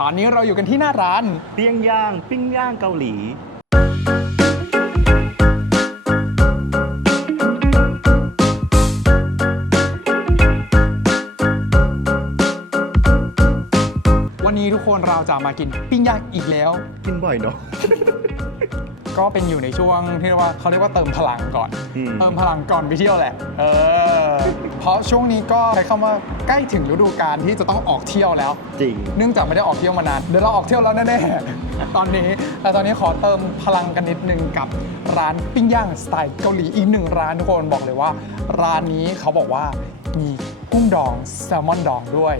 ตอนนี้เราอยู่กันที่หน้าร้าน เปียงย่าง ปิ้งย่างเกาหลี นนี้ทุกคนเราจะมากินปิ้งย่างอีกแล้ว กินบ่อยเนาะ ก็เป็นอยู่ในช่วงที่เรียกว่าเขาเรียกว่าเติมพลังก่อน อืม เติมพลังก่อนไปเที่ยวแหละ เออ เพราะช่วงนี้ก็ใช้คำว่าใกล้ถึงฤดูกาลที่จะต้องออกเที่ยวแล้ว จริง เนื่องจากไม่ได้ออกเที่ยวมานาน เดี๋ยวเราออกเที่ยวแล้วแน่ๆ ตอนนี้ แต่ตอนนี้ขอเติมพลังกันนิดนึงกับร้านปิ้งย่างสไตล์เกาหลีอีกหนึ่งร้านทุกคนบอกเลยว่า ร้านนี้เขาบอกว่ามีกุ้งดองแซลมอนดองด้วย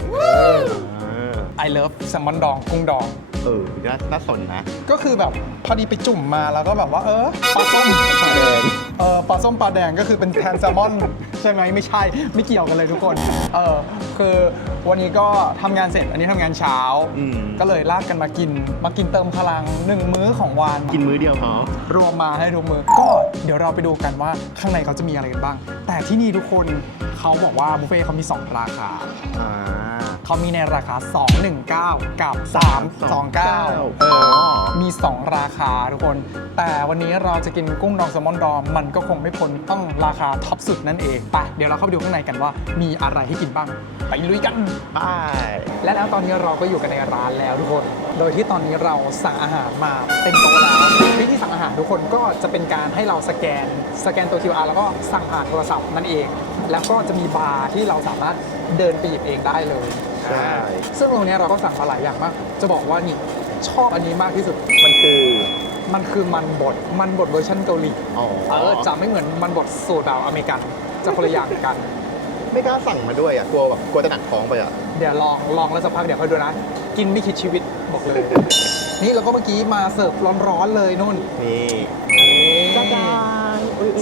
I love แซลมอนดองกุ้งดอง เออน่าน่าสนนะก็คือแบบพอดีไปจุ่มมาแล้วก็แบบว่าเออปลาส้มปลาแดงเออปลาส้มปลาแดงก็คือเป็นแทนแซลมอน ใช่ไหมไม่ใช่ไม่เกี่ยวกันเลยทุกคนเออคือวันนี้ก็ทำงานเสร็จอันนี้ทำงานเช้า อืมก็เลยลากกันมากิน มากินเติมพลังหนึ่งมื้อของวันกินมื้อเดียวพอรวมมาให้ทุกมื้อก็เดี๋ยวเราไปดูกันว่าข้างในเขาจะมีอะไรกันบ้าง แต่ที่นี่ทุกคน เขาบอกว่าบุฟเฟ่ต์เขามี 2 ราคา อ่า เขามีในราคา 219 กับ329 เออ มี 2 ราคาทุกคน แต่วันนี้เราจะกินกุ้งดองแซลมอนดองมันก็คงไม่พ้นต้องราคาท็อปสุดนั่นเองไปเดี๋ยวเราเข้าไปดูข้างในกันว่ามีอะไรให้กินบ้าง ไปลุยกัน ไป และแล้วตอนนี้เราก็อยู่กันในร้านแล้วทุกคน โดยที่ตอนนี้เราสั่งอาหารมาเต็มโต๊ะแล้ววิธีสั่งอาหารทุกคนก็จะเป็นการให้เราสแกน สแกนตัว QR แล้วก็สั่งผ่านโทรศัพท์นั่นเอง แล้วก็จะมีบาร์ที่เราสามารถเดินไปหยิบเองได้เลยใช่ ซึ่งตรงเนี้ยเราก็สั่งมาหลายอย่างมาก จะบอกว่านี่ชอบอันนี้มากที่สุด มันคือ มันคือมันบด มันบดเวอร์ชันเกาหลี อ๋อเออจะไม่เหมือนมันบดสูตรแบบอเมริกัน จะคนละอย่างกัน ไม่กล้าสั่งมาด้วยอะ กลัวแบบกลัวจะหนักท้องไปอะ เดี๋ยวลองลองแล้วสักพักเดี๋ยวค่อยดูนะ กินไม่คิดชีวิตบอกเลย นี่แล้วก็เมื่อกี้มาเสิร์ฟร้อนๆเลยนุ่น นี่จ้าจาง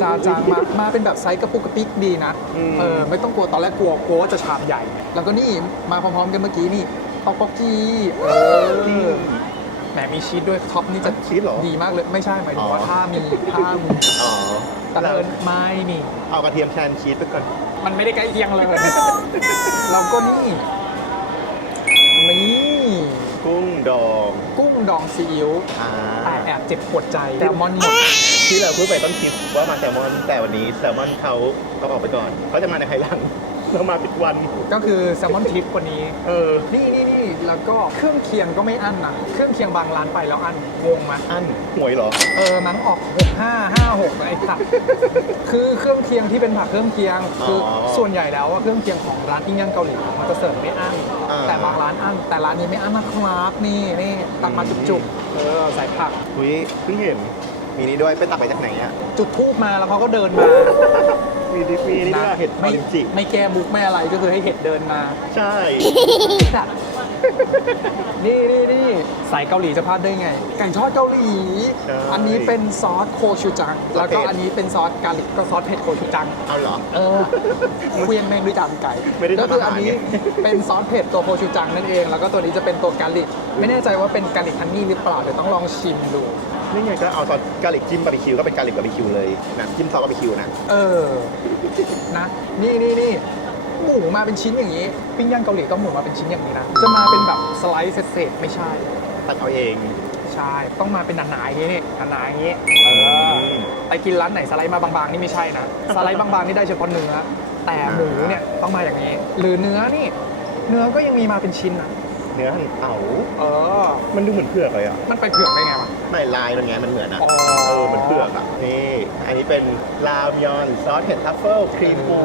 จาจางมามาเป็นแบบไซส์กระปุกกระปิกดีนะอืมเออไม่ต้องกลัวตอนแรกกลัวกลัวว่าจะชามใหญ่ แล้วก็นี่มาพร้อมๆกันเมื่อกี้นี่ต๊อกป๊อกกี้เออแหมมีชีสด้วยท็อปนี่จะชีสเหรอดีมากเลยไม่ใช่หมายถึงว่าอ๋อถ้ามีถ้ามีอ๋อแต่เอิญไม่มีเอากระเทียมแทนชีสไปก่อนมันไม่ได้ใกล้เคียงเลยเราก็นี่นี่กุ้งดอง กุ้งดองซีอิ๊วอ่าแต่แอบเจ็บปวดใจแซลมอนหมด ที่เราพูดไปต้นคลิปว่ามาแซลมอน แต่วันนี้แซลมอนเขาเขาออกไปก่อนเขาจะมาในภายหลังเรามาผิดวัน ก็คือแซลมอนทิปกว่านี้ เออ นี่นี่นี่แล้วก็เครื่องเคียงก็ไม่อั้นนะเครื่องเคียงบางร้านไปแล้วอั้นงงไหมอันหวยเหรอ เออมั้งออก6 5 5 6ไอ้ผักคือเครื่องเคียงที่เป็นผักเครื่องเคียงคือออส่วนใหญ่แล้วว่าเครื่องเคียงของร้านปิ้งย่างเกาหลีมันจะเสิร์ฟไม่อั้นอ่า แต่บางร้านอั้นแต่ร้านนี้ไม่อั้นนะครับนี่นี่ตักมาจุกๆเออใส่ผักอุ้ยเพิ่งเห็น มีนี้ด้วยไปตักไปจากไหนอะจุดทูบมาแล้วเขาก็เดินมามีดิมีนี่ด้วยเห็ดออไม่รินจิไม่แก้มุกไม่อะไรก็คือให้เห็ดเดินมา ใช่สัตว์ นี่นี่นี่สายเกาหลีจะพลาดได้ไง ไก่ทอดเกาหลี ใช่อันนี้เป็นซอสโคชูจัง แล้วก็เผ็ด อันนี้เป็นซอสกาลิกก็ซอสเผ็ดโคชูจัง เอาเหรอ เออเควียงแมงด้วยจานไก่ไม่ได้ก็คือทำอาหารอันนี้ไง เป็นซอสเผ็ดตัวโคชูจังนั่นเอง แล้วก็ตัวนี้จะเป็นตัวกาลิก ไม่แน่ใจว่าเป็นกาลิกฮันนี่หรือเปล่าเดี๋ยวต้องลองชิมดู นี่ไงก็เอาซอสกาลิกจิ้มบาร์บีคิวก็เป็นกาลิกบาร์บีคิวเลยนะจิ้มซอสบาร์บีคิวนะ เออ นะ นี่นี่นี่ หมูมาเป็นชิ้นอย่างนี้ ปิ้งย่างเกาหลีต้องหมูมาเป็นชิ้นอย่างนี้นะ จะมาเป็นแบบสไลด์เศษๆไม่ใช่ ตัดเอาเอง ใช่ ต้องมาเป็นหนาๆอย่างนี้นี่หนาๆอย่างนี้ เออมไปกินร้านไหนสไลด์มาบางๆนี่ไม่ใช่นะ สไลด์บางๆนี่ได้เฉพาะเนื้อ แต่หมูเนี่ยต้องมาอย่างนี้ หรือเนื้อนี่ เนื้อก็ยังมีมาเป็นชิ้นนะ เนื้อหั่นเต๋าเออ มันดูเหมือนเผือกเลยอะมันไปเผือกได้ไงวะ ไม่ลายมันไงมันเหมือนอะ อ๋อ เออเหมือนเผือกอะ นี่ อันนี้เป็นลามยอนซอสเห็ดทัฟเฟิลครีมฟู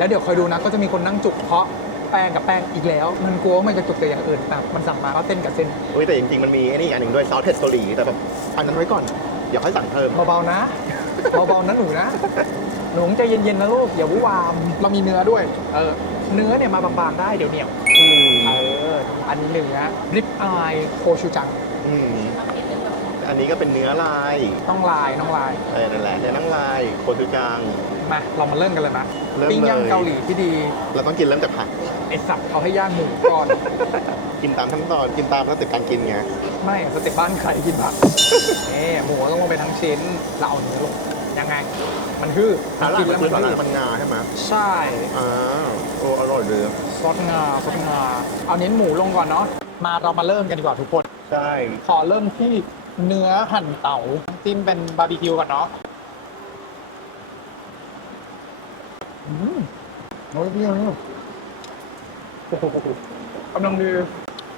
แล้วเดี๋ยวคอยดูนะก็จะมีคนนั่งจุกเพราะแป้งกับแป้งอีกแล้ว มันกลัวว่ามันจะจุกแต่อย่างอื่นแบบมันสั่งมาก็เส้นกับเส้นอุ้ยแต่จริงๆมันมีไอ้นี่อีกอันหนึ่งด้วยซอสเผ็ดเกาหลีแต่แบบอันนั้นไว้ก่อนเดี๋ยวค่อยสั่งเพิ่มเบาๆนะเบาๆนะหนูนะหนูใจเย็นๆนะลูกอย่าวุ้วามเรามีเนื้อด้วยเออเนื้อเนี่ยมาบางๆได้เดี๋ยวเหนียวอืมเอออันนี้เนื้อริบอายโคชูจังอืมอันนี้ก็เป็นเนื้อลายต้องลายต้องลายเออนั่นแหละเนื้อนั่งลายโคชูจัง มาเรามาเริ่มกันเลยนะเริ่มปิ้งย่างเลย เกาหลีที่ดีเราต้องกินเริ่มจากผัก ไอสัตว์เขาให้ย่างหมูก่อน กินตามขั้นตอน กินตามสเต็ปการกินไง ไม่สเต็ปบ้านใครกินผักเอ่หมูต้องลงไปทั้งชิ้นเราเอาเนื้อลงยังไง มันคือขาหลักิงนมันแล้วคือมันขาหลัคืงอมันงาใช่ไหมใช่อ่าโอ้อร่อยเลยซอสงาซอสงาเอาเน้นหมูลงก่อนเนาะมาเรามาเริ่มกันดีกว่าทุกคน ใช่ ขอเริ่มที่เนื้อหั่นเต๋าจิ้มเป็นบาร์บีคิวก่อนเนาะ อืมโอ้ยพี่นี่โอ้โหกำลังดี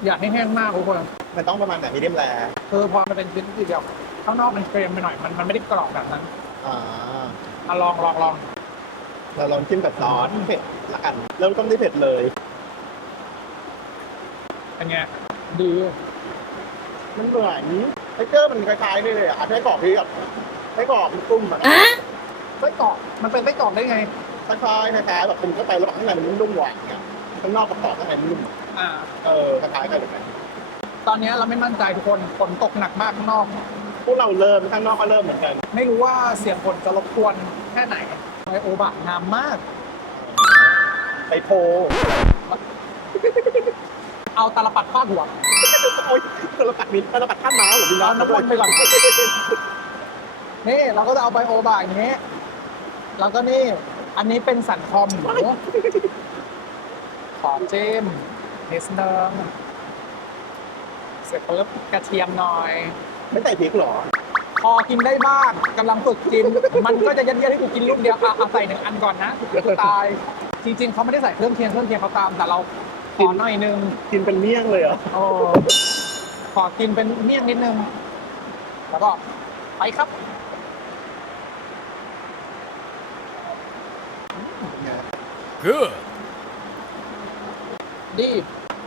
อยากให้แห้งมากทุกคนมันต้องประมาณไหนมีเดียมแรคือพอมันเป็นชิ้นทีเดียวข้างนอกมันเกรมไปหน่อยมันมันไม่ได้กรอบแบบนั้นอ่าอะลองลองลองเราลองจิ้มกับซอสเผ็ดละกันเริ่มต้นที่เผ็ดเลยเป็นไงดีมันเหมือนไอ้เจอร์มันคล้ายๆนี่เลยอะไส้กรอกที่แบบไส้กรอกตุ้มอะไส้กรอกมันเป็นไส้กรอกได้ไง คล้ายๆคล้ายๆแบบคุณเข้าไปแล้วแบบข้างในมันนุ่มๆหวานเงี้ยข้างนอกกรอบๆข้างในมันนุ่มอ่า เออคล้ายๆกันแบบนั้นตอนนี้เราไม่มั่นใจทุกคนฝนตกหนักมากข้างนอก พวกเราเริ่มข้างนอกก็เริ่มเหมือนกันไม่รู้ว่าเสียงฝนจะรบกวนแค่ไหนไอโอบะงามมาก ไปโพเอาตาลปัดฟาดหัว โอ้ยตละปัดมินตละปัดข้ามน้ำเหรอพี่น้เอาน้ำมันไปก่อน นี่เราก็จะเอาไบโอบะอย่างนี้ แล้วก็นี่ อันนี้เป็นสันคอมหมูขอเจมนิดนึงเสร็จปุ๊บกระเทียมหน่อย ไม่ใส่พริกเหรอ พอกินได้บ้างกำลังฝึกกิน มันก็จะยัดเยียดให้กูกินลูกเดียวอะเอาใส่หนึ่งอันก่อนนะเดี๋ยวกูตาย จริง ๆเขาไม่ได้ใส่เครื่องเคียงเครื่องเคียงเขาตาม แต่เราขอหน่อยนึงกินเป็นเมี่ยงเลยเหรอโอ้ขอกินเป็นเมี่ยงนิดนึง แล้วก็ไปครับ Good. ดี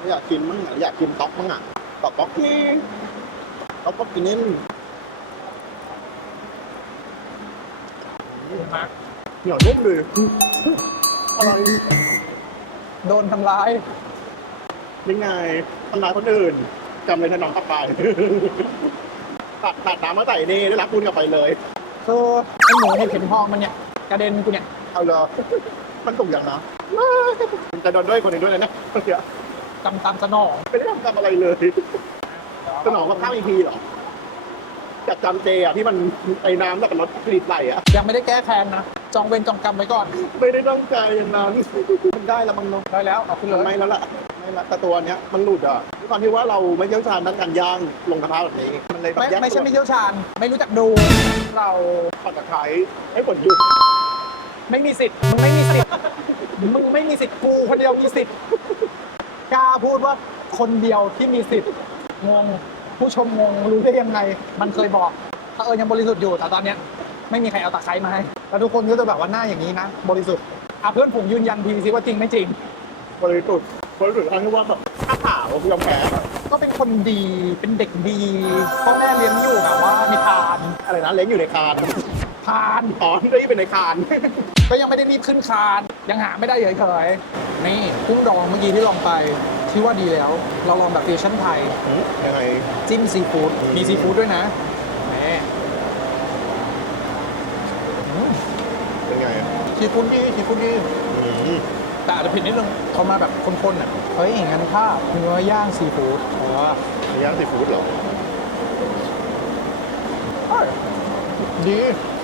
อยากกินมั้งอะอยากกินต๊อกมั้งอะต๊อกต๊อกที่ต๊อกต๊อกกินนิ่มมากเหนียวนุ่มเลยอะไรโดนทำร้ายยังไงทำร้ายคนอื่นจำเลยถนอมกลับไปตัดตัดน้ำมาใส่นี่ได้รับคุณกลับไปเลยคือไอหมูเห็ดเข็มทองมันเนี่ยกระเด็นกูเนี่ยเอาเลย มันสุกอย่างนะมันจะโดนด้วยคนอื่นด้วยเลยนะเมื่อกี้ตำตำสนองไม่ได้ทำทำอะไรเลย สนองกับข้าวอีกทีเหรอจากจำเจอะที่มันไอ้น้ำจากรถผลิตไหลอะ ยังไม่ได้แก้แค้นนะ จองเวรจองกรรมไว้ก่อน ไม่ได้ตั้งใจอย่างนั้นมันได้แล้วมันลงได้แล้วเอาขึ้นเลมันยไม่แล้วล่ะไม่ละแต่ตัวเนี้ยมันหลุดอะด้วยความที่ว่าเราไม่เชี่ยวชาญด้านการย่างลงกระทะแบบนี้ มันเลยแบบไม่ย่างไม่ใช่ไม่เชี่ยวชาญ ไม่รู้จักดู เราปัดตะไคร้ให้ผลหยุด ไม่มีสิทธิ์มึงไม่มีสิทธิ์มึงไม่มีสิทธิ์กูคนเดียวมีสิทธิ์กล้าพูดว่าคนเดียวที่มีสิทธิ์งงผู้ชมงงรู้ได้ยังไง มันเคยบอกถ้าเออยังบริสุทธิ์อยู่แต่ตอนเนี้ยไม่มีใครเอาตะไคร้มาให้แล้วทุกคนก็จะแบบว่าหน้าอย่างนี้นะบริสุทธิ์อะเพื่อนผมยืนยันทีสิว่าจริงไม่จริง บริสุทธิ์บริสุทธิ์ทั้งที่ว่าแบบข้าวขาวคือยอมแพ้ก็เป็นคนดีเป็นเด็กดีพ่อแม่เลี้ยงอยู่แบบว่ามีทานอะไรนะเล้งอยู่ในคานทานอ๋อได้เป็นในคาน ก็ยังไม่ได้รีบขึ้นคาน ยังหาไม่ได้เฉยๆนี่กุ้งดองเมื่อกี้ที่ลองไปที่ว่าดีแล้ว เราลองแบบฟิวชั่นไทย ยังไง จิ้มซีฟู้ดอืมมีซีฟู้ดด้วยนะแหมอืมเป็นไงซีฟู้ดดีซีฟู้ดดีอืมแต่อาจจะผิดนิดนึงเขามาแบบคนๆอะเฮ้ยงั้นถ้าเนื้อย่างซีฟู้ดอ๋อย่างซีฟู้ดเหรอเอ้ยดี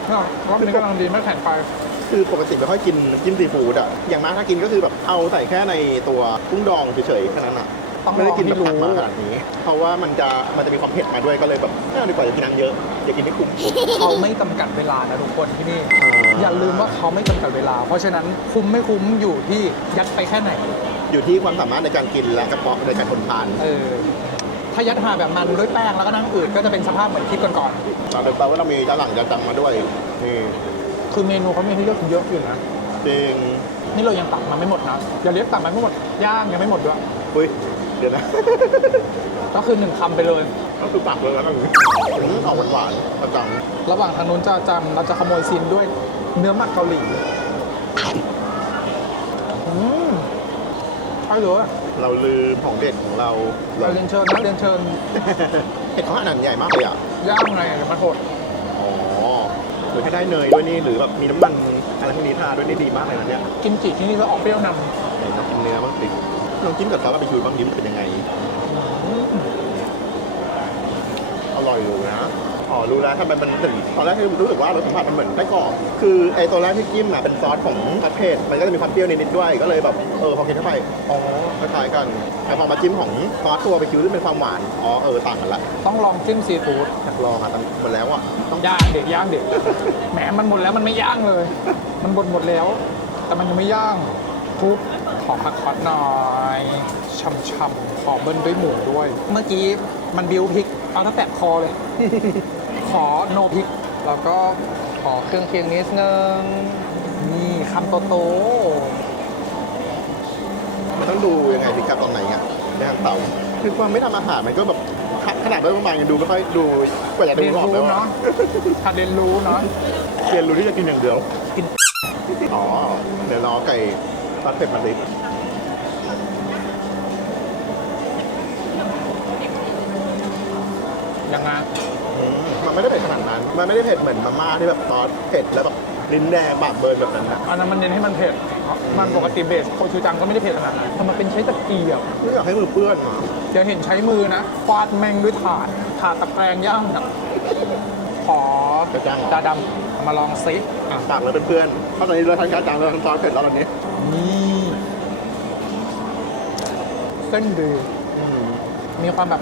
เนี่ยรอบนี้กำลังดีไม่แข็งไป คือปกติไม่ค่อยกินน้ำจิ้มซีฟู้ดอะอย่างมากถ้ากินก็คือแบบเอาใส่แค่ในตัวกุ้งดองเฉยๆแค่นั้นอะต้องไม่ได้กินลแบองบให้ผักรู้มาขนาดนี้ เพราะว่ามันจะมันจะมีความเผ็ดมาด้วยก็เลยแบบไม่เอาดีกว่าจะกินน้ำเยอะอย่ากินไม่คุ้มเขาไม่จำกัดเวลานะทุกคนที่นี่ อย่าลืมว่าเขาไม่จำกัดเวลา เพราะฉะนั้นคุ้มไม่คุ้มอยู่ที่ยัดไปแค่ไหน อยู่ที่ความสามารถในการกินและกระเพาะในการทนทานเออถ้ายัดหาแบบมันด้วยแป้งแล้วก็นั่งอืดก็จะเป็นสภาพเหมือนคลิปก่อนเราเลยแปลว่าเรามีด้านหลังจะดังมาด้วยนี่ๆ คือเมนูเขามีให้เลือกเยอะอยู่นะ จริงนี่เรายังตักมาไม่หมดนะอย่าเรียกตักมาไม่หมด ย่างยังไม่หมดด้วย อุ้ย เดี๋ยวนะ ก็คือหนึ่งคำไปเลย ก็คือปักเลยแล้วกันอืมออกหวานๆประจังระหว่างทางนู้นจะจำเราจะขโมยซีนด้วยเนื้อหมักเกาหลีอืมใช่เลยเราลืมของเด็ดของเราเราเรียนเชิญนะเรียนเชิญเห็ดเขาขนาดใหญ่มากเลยอะย่างในมาโทษอ๋อหรือ ให้ได้เนยด้วยนี่หรือแบบมีน้ำมันอะไรพวกนี้ทาด้วยนี่ดีมากเลยนะเนี่ยกิมจิที่นี่จะออกเปรี้ยวนไหนลองกินเนื้อบ้างสิลองกินกับซอสบาร์บีคิวบ้างดิมันเป็นยังไงำอืมอร่อยอยู่นะ หอรู้แล้วทำไมมันถึงตอนแรกที่รู้สึกว่ารสสัมผัสมันเหมือนไส้กรอกคือไอ้ตัวแรกที่จิ้มอะเป็นซอสของผัดเผ็ดมันก็จะมีความเปรี้ยวนิดๆด้วยก็เลยแบบเออพอกินเข้าไปอ๋อคล้ายๆกันแต่พอมาจิ้มของซอสตัวไปคิวที่เป็นความหวานอ๋อเออต่างกันละต้องลองจิ้มซีฟู้ดอยากลองอะแต่หมดแล้วอะต้องย่างเด็กย่างเด็กแหมมันหมดแล้วมันไม่ย่างเลย มันบดหมดแล้ว แต่มันยังไม่ย่างทุบขอผักคอสหน่อยช่ำๆขอเบิ้ลด้วยหมูด้วย เมื่อกี้มันบิวพริกเอาตั้งแต่คอเลย ขอโนพริก แล้วก็ขอเครื่องเคียงนิดนึง นี่คำโตมันต้องดูยังไงพิกัดตอนไหนอะในทางเต่าคือความไม่ทำอาหารมันก็แบบขนาดด้วยประมาณยังดูไม่ค่อยดูกว่าจะๆดูเรียนออกรู้แล้วเนาะถ้าเรียนรู้เนาะ เรียนรู้ที่จะกินอย่างเดียวกิน อ๋อเดี๋ยวรอไก่ซอสเผ็ดมันดิ ยังไงอืมมันไม่ได้เผ็ดขนาดนั้น มันไม่ได้เผ็ดเหมือนมาม่าที่แบบซอสเผ็ดแล้วแบบลิ้นแดงปากเบิร์นแบบนั้นนะอันนั้นมันเน้นให้มันเผ็ด มันปกติเบสโคชูจังก็ไม่ได้เผ็ดขนาดนั้นแต่มันเป็นใช้ตะเกียบไม่อยากให้มือเปื้อนอะเดี๋ยวเห็นใช้มือนะฟาดแมงด้วยถาดถาดตะแกรงย่างอะขอจะจ้างเหรอดาดำเอามาลองซิอะปากเลยเป็นเพื่อนเพราะตอนนี้เราทั้งการจางเราทั้งซอสเผ็ดแล้วตอนนี้นี่เส้นดีอืมมีความแบบ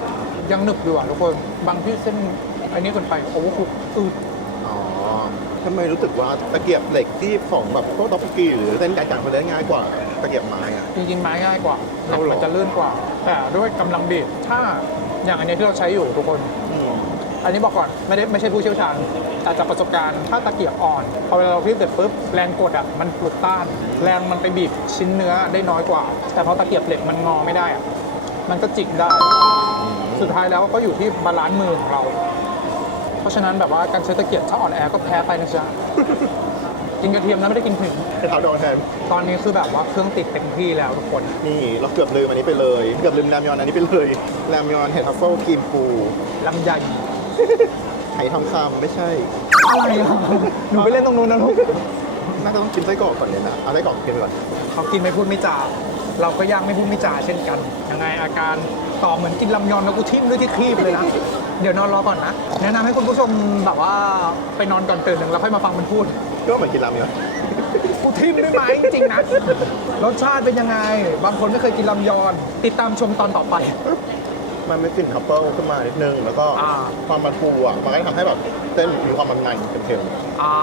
ยังหนึบอยู่อะทุกคน บางที่เส้นไอ้นี่เกินไปโอ้โหคุกอืดอ๋อทำไมรู้สึกว่าตะเกียบเหล็กที่ของแบบพวกต๊อกกี้หรือเส้นการจางมันได้ง่ายกว่าตะเกียบไม้อะจริงๆไม้ง่ายกว่าเอาเหรอ มันจะลื่นกว่า แต่ด้วยกำลังบีบถ้าอย่างอันนี้ที่เราใช้อยู่ทุกคน อืมอันนี้บอกก่อนไม่ได้ไม่ใช่ผู้เชี่ยวชาญแต่จากประสบการณ์ถ้าตะเกียบอ่อนพอเวลาเราพลิกเสร็จปุ๊บแรงกดอะมันปลุกต้าน แรงมันไปบีบชิ้นเนื้อได้น้อยกว่า แต่พอตะเกียบเหล็กมันงอไม่ได้อะ มันก็จิกได้ สุดท้ายแล้วก็อยู่ที่บาลานซ์มือของเรา เพราะฉะนั้นแบบว่าการใช้ตะเกียบถ้าอ่อนแอก็แพ้ไปนะจ๊ะ กินกระเทียมนะไม่ได้กินถึง ให้เท้าดองแทน ตอนนี้คือแบบว่าเครื่องติดเต็มที่แล้วทุกคน นี่เราเกือบลืมอันนี้ไปเลย เกือบลืมแรมยอนอันนี้ไปเลยแรมยอนเห็ดทัฟเฟิลครีมปูลำใหญ่ไข่ทองคำไม่ใช่ อะไรอะหนูไปเล่นตรงนู้นนะลูกน่าจะต้องกินไส้กรอกก่อนเลยนะเอาไส้กรอกกินไปก่อน เขากินไม่พูดไม่จา เราก็ย่างไม่พูดไม่จาเช่นกัน ยังไงอาการต่อเหมือนกินลำยอนแล้วกูทิ่มด้วยที่คีบเลยนะ เดี๋ยวนอนรอก่อนนะ แนะนำให้คุณผู้ชมแบบว่าไปนอนก่อนตื่นหนึ่งแล้วค่อยมาฟังมันพูด ก็เหมือนกินรามยอนกูทิ่มด้วยไหมจริงๆนะ รสชาติเป็นยังไง บางคนไม่เคยกินลำยอน ติดตามชมตอนต่อไป มันไม่กลิ่นทัฟเฟิลขึ้นมานิดนึง แล้วก็อ่า ความมันปูอะ มันก็ทำให้แบบเส้นมีความมันๆเค็มอ่า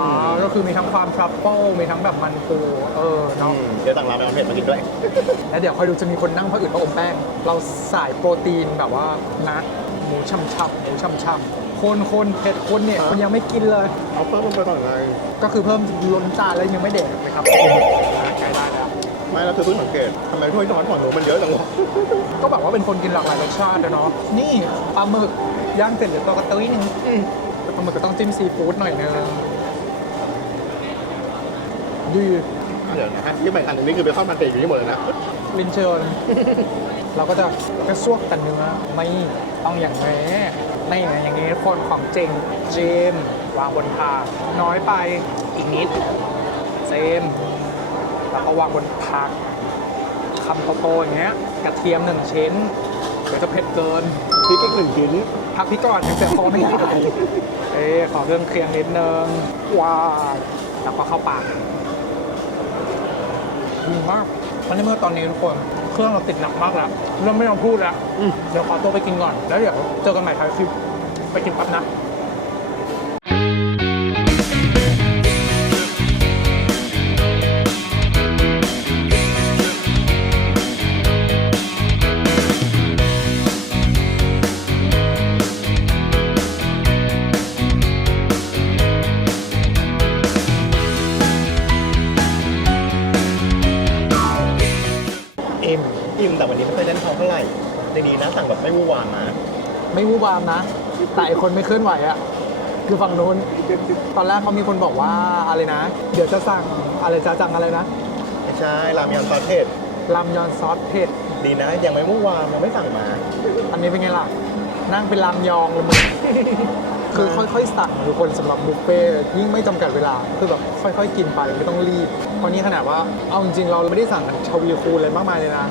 อืมก็คือมีทั้งความทรัฟเฟิลมีทั้งแบบมันปูเออๆเนาะอืมเดี๋ยวต่างรามยอนเผ็ดมากินด้วย แล้วเดี๋ยวคอยดูจะมีคนนั่งพระอืดพระอมแป้ง เราสายโปรตีนแบบว่านะหมูช่ำๆหมูช่ำๆคนคนเผ็ดคนเนี่ยฮะมันยังไม่กินเลย เอาเพิ่มลงไปก่อนไงก็คือเพิ่มล้นจานแล้วยังไม่เด็กเลยครับใกล้ ได้แล้วไม่แล้วคือเพิ่งสังเกตทำไมถ้วยนอนของหนูมันเยอะจังวะก็แบบว่าเป็นคนกินหลากหลายรสชาติอะเนาะนี่ปลาหมึกย่างเสร็จเหลือตัวกระตุ้ยหนึงอืมแต่ปลาหมึกก็ต้องจิ้มซีฟู้ดหน่อยนึงดีเดี๋ยวนะฮะที่ใหม่อันนี้คือเบคอนมันเตะอยู่ที่หมดเลยนะลินเชิญ เราก็จะกระซวกแต่เนื้อไม่ต้องอย่างนี้ไม่อย่างนี้อย่างนี้คนของจริงเจมส์วางบนถาดน้อยไปอีกนิดเจมส์ แล้วก็วางบนผักคำโตๆอย่างเงี้ยกระเทียมหนึ่งชิ้นเดี๋ยวจะเผ็ดเกินพริกอีกหนึ่งชิ้นพักพี่ก่อนยังเสียคอไม่ได้เอ๊ะขอเครื่องเคียงนิดนึงว้าวแล้วก็เข้าปากดีมากมันในเมื่อตอนนี้ทุกคนเครื่องเราติดหนักมากแล้วเริ่มไม่ต้องพูดแล้วอืมเดี๋ยวขอตัวไปกินก่อนแล้วเดี๋ยวเจอกันใหม่ท้ายคลิปไปกินปั๊บนะ แต่วันนี้ไม่ค่อยแน่นท้องเท่าไหร่ในนี้นะสั่งแบบไม่วู่วามมาไม่วูบวามนะ แต่ไอคนไม่เคลื่อนไหวอะคือฝั่งนู้น ตอนแรกเขามีคนบอกว่าอะไรนะ เดี๋ยวจะสั่งอะไรจะสั่งอะไรนะไม่ใช่รามยอนซอสเผ็ดรามยอนซอสเผ็ด ดีนะ ยังไม่วู่วามยังไม่สั่งมา อันนี้เป็นไงล่ะ นั่งเป็นรามยองเลยมึง คือค่อยๆสั่งทุกคนสำหรับบุฟเฟ่ต์ยิ่งไม่จำกัดเวลา คือแบบค่อย ๆ กินไปไม่ต้องรีบเพราะนี่ขนาดว่าเอาจริงๆเราไม่ได้สั่งทวีคูณอะไรมากมายเลยนะ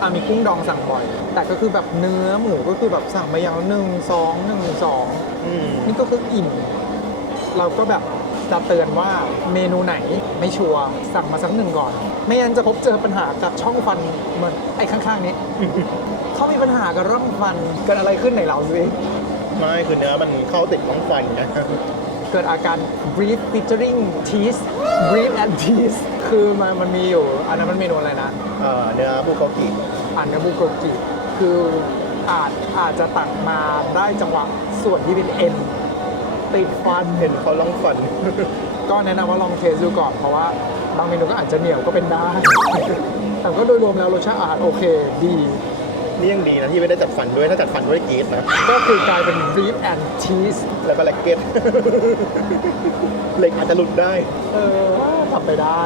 อะมีกุ้งดองสั่งบ่อย แต่ก็คือแบบเนื้อหมูก็คือแบบสั่งมาอย่างละหนึ่งสองหนึ่งสองอืมนี่ก็คืออิ่ม เราก็แบบจะเตือนว่าเมนูไหนไม่ชัวร์สั่งมาสักหนึ่งก่อน ไม่งั้นจะพบเจอปัญหากับช่องฟันเหมือนไอ้ข้างๆนี้ เขามีปัญหากับร่องฟันเกิดอะไรขึ้นในเราสิ ไม่คือเนื้อมันเข้าติดท้องฟันนะ เกิดอาการ breathe featuring teeth breathe and teeth คือมันมันมีอยู่ อันนั้นมันเมนูอะไรนะเอ่อเนื้อบุโกกิอันนาบุโกกิคืออาจอาจจะตักมาได้จังหวะส่วนที่เป็นเอ็นติดฟัน เห็นเขาล่องฟัน ก็แนะนำว่าลองเทสดูก่อนเพราะว่าบางเมนูก็อาจจะเหนียวก็เป็นได้ แต่ก็โดยรวมแล้วรสชาติอาหารโอเคดี นี่ยังดีนะที่ไม่ได้จัดฟันด้วยถ้าจัดฟันด้วยกรีดนะก็คือกลายเป็น beef and cheese แล้วก็แล็กเก็ตเหล็กอาจจะหลุดได้ เออ ทำไปได้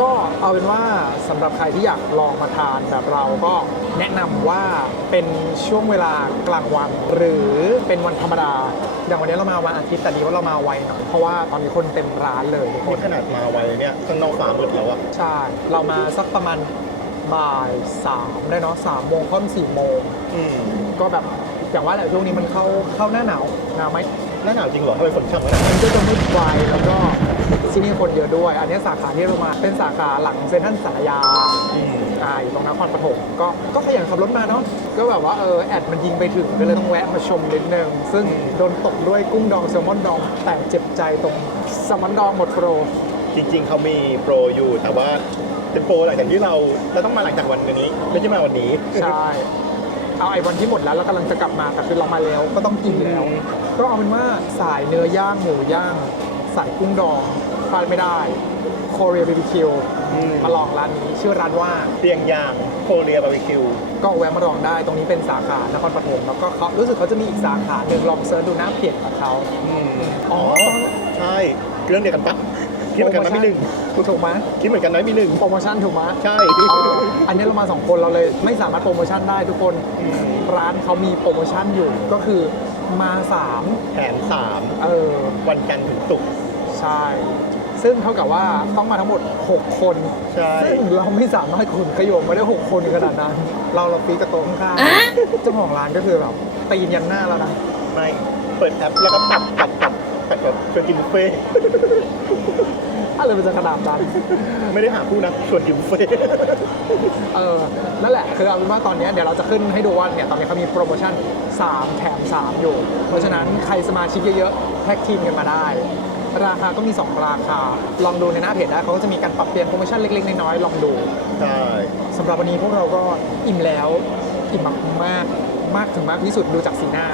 ก็เอาเป็นว่าสำหรับใครที่อยากลองมาทานแบบเราก็แนะนำว่าเป็นช่วงเวลากลางวัน หรือเป็นวันธรรมดา อย่างวันนี้เรามาวันอาทิตย์แต่ดีว่าเรามาไวหน่อยเพราะว่าตอนนี้คนเต็มร้านเลยทุกคนี่นขนาดมาไวเนี่ยข้างนอกฟ้ามืดแล้วอะใช่เรามาสักประมาณบ่ายสามได้เนาะสามโมงค่อนสี่โมงอืมก็แบบอย่างว่าแหละช่วงนี้มันเข้าเข้าหน้าหนาวหนาวไหมหน้าหนาวจริงเหรอทำไมฝนช่างวะเนี่ยมันก็จะมืดไวแล้วก็ ที่นี่คนเยอะด้วย อันนี้สาขาที่เรามาเป็นสาขาหลังเซ็นทรัลสารยาอืมอ่าอยู่ตรงนครปฐมก็ก็ขยันขับรถมาเนาะก็แบบว่าเออแอดมันยิงไปถึงก็เลยต้องแวะมาชมนิดนึง ซึ่งโดนตกด้วยกุ้งดองแซลมอนดอง แต่เจ็บใจตรงแซลมอนดองหมดโปร จริงๆ เขามีโปรอยู่แต่ว่าเป็นโปรหลังจากที่เราเราต้องมาหลังจากวันนี้ไม่ใช่มาวันนี้ ใช่ เอาไอ้วันที่หมดแล้วเรากำลังจะกลับมาแต่คือเรามาแล้วก็ต้องกินแล้วอืมก็เอาเป็นว่าสายเนื้อย่างหมูย่าง สายกุ้งดอง พลาดไม่ได้โคเรียบีบีคิวอืม มาลองร้านนี้ชื่อร้านว่า เตียงยางโคเรียบาร์บีคิว ก็แวะมาลองได้ตรงนี้เป็นสาขานครปฐมแล้วก็เขารู้สึกเขาจะมีอีกสาขาหนึ่งลองเซิร์ชดูหน้าเพจของเขาอ๋อใช่เรื่องเดียวกันปะคิดเหมือนกันนะมีหนึ่งถูกไหมคิดเหมือนกันนะมีหนึ่งโปรโมชั่นถูกไหมใช่เอออันนี้เรามาสองคนเราเลยไม่สามารถโปรโมชั่นได้ทุกคนอืมร้านเขามีโปรโมชั่นอยู่ก็คือมาสามแถมสามเออวันจันทร์ถึงศุกร์ ใช่ ซึ่งเท่ากับว่าต้องมาทั้งหมด 6 คน ใช่ ซึ่งเราไม่สามารถขุนขยมมาได้ 6 คนขนาดนั้น เราเราปีกับโต๊ะข้างๆเจ้าของร้านก็คือแบบตีนยันหน้าแล้วนะ ไม่เปิดแอปแล้วก็ปัดปัดปัดปัดแบบชวนกินบุฟเฟ่ต์อะไรมันจะขนาดนั้น ไม่ได้หาคู่นะชวนกินบุฟเฟ่ต์เออ นั่นแหละ คือเอาเป็นว่าตอนนี้เดี๋ยวเราจะขึ้นให้ดูว่าเนี่ย ตอนนี้เขามีโปรโมชั่น 3 แถม 3 อยู่ เพราะฉะนั้นใครสมาชิกเยอะๆ แท็กทีมกันมาได้ ราคาก็มี 2 ราคา ลองดูในหน้าเพจได้เขาก็จะมีการปรับเปลี่ยนโปรโมชั่นเล็ก ๆ น้อยๆลองดูใช่สำหรับวันนี้พวกเราก็อิ่มแล้วอิ่มมากมากมากถึงมากที่สุดดูจากสีหน้า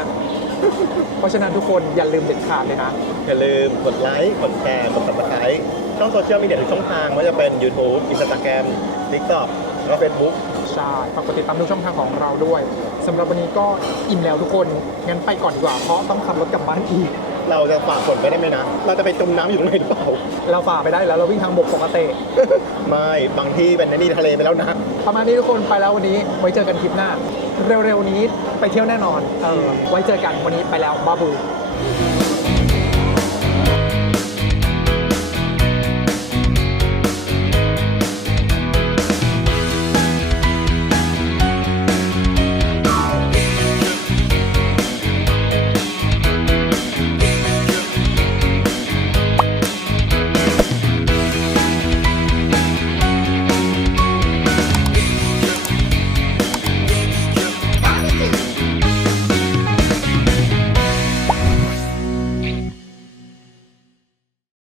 เพราะฉะนั้นทุกคนอย่าลืมเด็ดขาดเลยนะ อย่าลืมกดไลค์กดแชร์กด subscribe ช่องโซเชียลมีเดียทุกช่องทางไม่ว่าจะเป็น YouTube Instagram TikTok แล้วก็ Facebook ใช่ฝากกดติดตามทุกช่องทางของเราด้วยสำหรับวันนี้ก็อิ่มแล้วทุกคนงั้นไปก่อนดีกว่าเพราะต้องขับรถกลับบ้านอีก เราจะฝ่าฝนไปได้ไหมนะ เราจะไปจมน้ำอยู่ตรงไหนหรือเปล่า เราฝ่าไปได้แล้วเราวิ่งทางบกปกติไม่บางที่เป็นในนี่ทะเลไปแล้วนะ ประมาณนี้ทุกคนไปแล้ววันนี้ไว้เจอกันคลิปหน้า เร็วๆนี้ไปเที่ยวแน่นอนเออไว้เจอกันวันนี้ไปแล้วบ้าบูบ